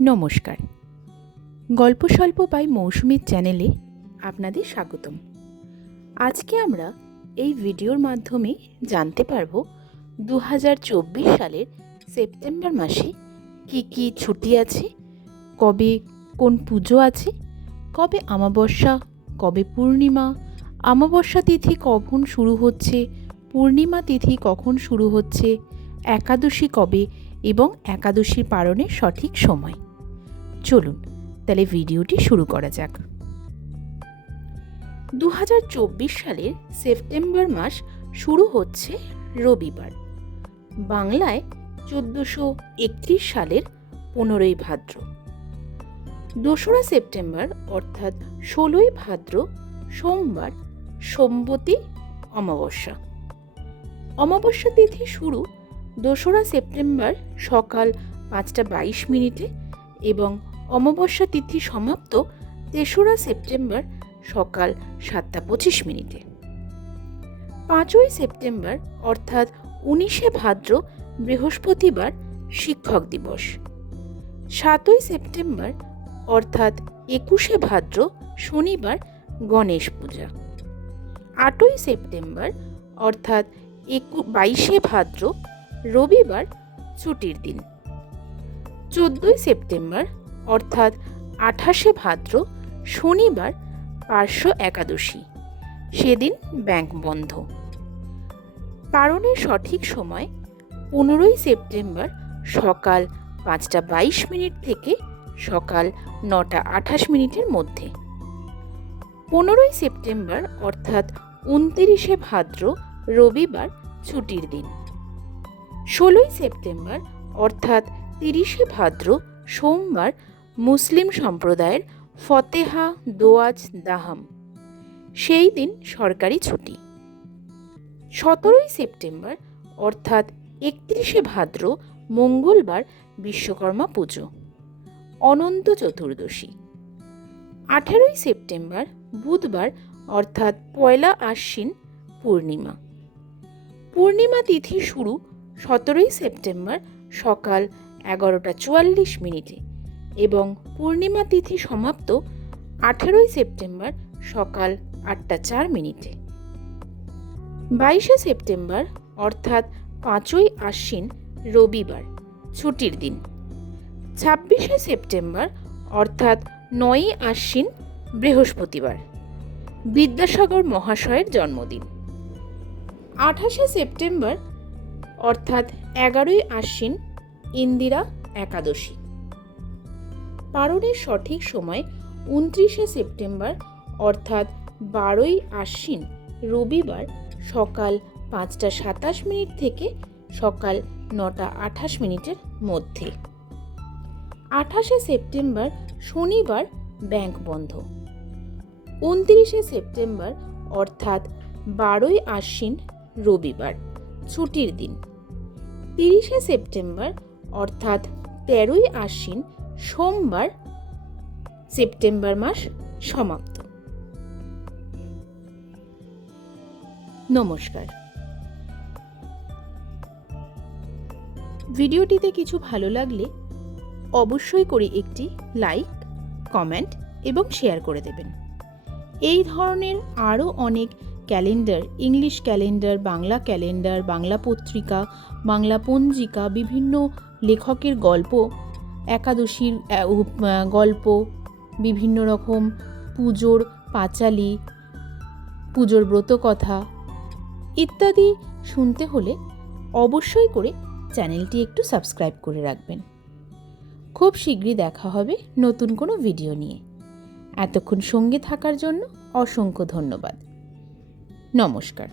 নমস্কার। গল্প স্বল্প বাই মৌসুমীর চ্যানেলে আপনাদের স্বাগতম। আজকে আমরা এই ভিডিওর মাধ্যমে জানতে পারব 2024 সালের সেপ্টেম্বর মাসে কি কি ছুটি আছে, কবে কোন পুজো আছে, কবে অমাবস্যা, কবে পূর্ণিমা, অমাবস্যা তিথি কখন শুরু হচ্ছে, পূর্ণিমা তিথি কখন শুরু হচ্ছে, একাদশী কবে এবং একাদশী পালনের সঠিক সময়। চলুন তাহলে ভিডিওটি শুরু করা যাক। 2024 সালের সেপ্টেম্বর মাস শুরু হচ্ছে রবিবার, বাংলায় 1431 সালের 15ই ভাদ্র। 2রা সেপ্টেম্বর অর্থাৎ 16ই ভাদ্র সোমবার, সোমবতী অমাবস্যা। অমাবস্যা তিথি শুরু 2রা সেপ্টেম্বর সকাল 5:22 এবং অমাবস্যা তিথি সমাপ্ত 3রা সেপ্টেম্বর সকাল 7:25। 5ই সেপ্টেম্বর অর্থাৎ 19শে ভাদ্র বৃহস্পতিবার শিক্ষক দিবস। 7ই সেপ্টেম্বর অর্থাৎ 21শে ভাদ্র শনিবার গণেশ পূজা। 8ই সেপ্টেম্বর অর্থাৎ 22শে ভাদ্র রবিবার ছুটির দিন। 14ই সেপ্টেম্বর অর্থাৎ 28শে ভাদ্র শনিবার পার্শ্ব একাদশী, সেদিন ব্যাংক বন্ধ। পালনের সঠিক সময় 15ই সেপ্টেম্বর সকাল 5:22 থেকে সকাল 9:28 মধ্যে। 15ই সেপ্টেম্বর অর্থাৎ 29শে ভাদ্র রবিবার ছুটির দিন। 16ই সেপ্টেম্বর অর্থাৎ 30শে ভাদ্র সোমবার মুসলিম সম্প্রদায়ের ফতেহা দোয়াজ দাহাম, সেই দিন সরকারি ছুটি। 17ই সেপ্টেম্বর অর্থাৎ 31শে ভাদ্র মঙ্গলবার বিশ্বকর্মা পুজো, অনন্ত চতুর্দশী। 18ই সেপ্টেম্বর বুধবার অর্থাৎ 1লা আশ্বিন পূর্ণিমা। পূর্ণিমা তিথি শুরু 17ই সেপ্টেম্বর সকাল 11:44 এবং পূর্ণিমা তিথি সমাপ্ত 18ই সেপ্টেম্বর সকাল 8:04। 22শে সেপ্টেম্বর অর্থাৎ 5ই আশ্বিন রবিবার ছুটির দিন। 26শে সেপ্টেম্বর অর্থাৎ 9ই আশ্বিন বৃহস্পতিবার, বিদ্যাসাগর মহাশয়ের জন্মদিন। 28শে সেপ্টেম্বর অর্থাৎ 11ই আশ্বিন ইন্দিরা একাদশী। পালনের সঠিক সময় 29শে সেপ্টেম্বর অর্থাৎ 12ই আশ্বিন রবিবার সকাল 5:27 থেকে সকাল 9:28 মধ্যে। 28শে সেপ্টেম্বর শনিবার ব্যাংক বন্ধ। 29শে সেপ্টেম্বর অর্থাৎ 12ই আশ্বিন রবিবার ছুটির দিন। 30শে সেপ্টেম্বর অর্থাৎ 13ই আশ্বিন সোমবার সেপ্টেম্বর মাস সমাপ্ত। নমস্কার। ভিডিওটিতে কিছু ভালো লাগলে অবশ্যই করে একটি লাইক, কমেন্ট এবং শেয়ার করে দেবেন। এই ধরনের আরও অনেক calendar, English calendar, Bangla calendar, Bangla পত্রিকা, বাংলা পঞ্জিকা, বিভিন্ন লেখকের গল্প, একাদশীর গল্প, বিভিন্ন রকম পুজোর পাঁচালী, পুজোর ব্রতকথা ইত্যাদি শুনতে হলে অবশ্যই করে চ্যানেলটি একটু সাবস্ক্রাইব করে রাখবেন। খুব শীঘ্রই দেখা হবে নতুন কোনো ভিডিও নিয়ে। এতক্ষণ সঙ্গে থাকার জন্য অসংখ্য ধন্যবাদ। নমস্কার।